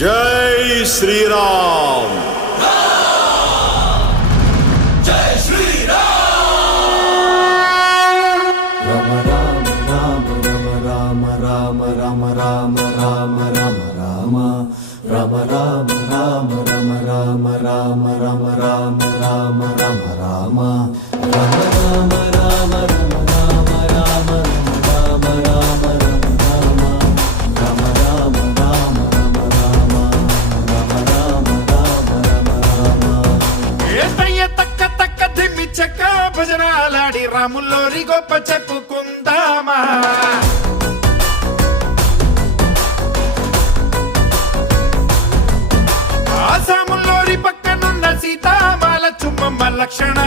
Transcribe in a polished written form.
జై శ్రీరామ్. జై శ్రీరామ్. రామ రామ రామ రామ రామ రామ రామ రామ రామ రామ రామ రామ రామ రామ రామ రామ రామ రామ రామ చక్క భజనాలాడి రాముల్లోరి గొప్ప చెప్పుకుందామా. ఆసాముల్లోరి పక్కనున్న సీతామాల చుమ్మమ్మ లక్షణ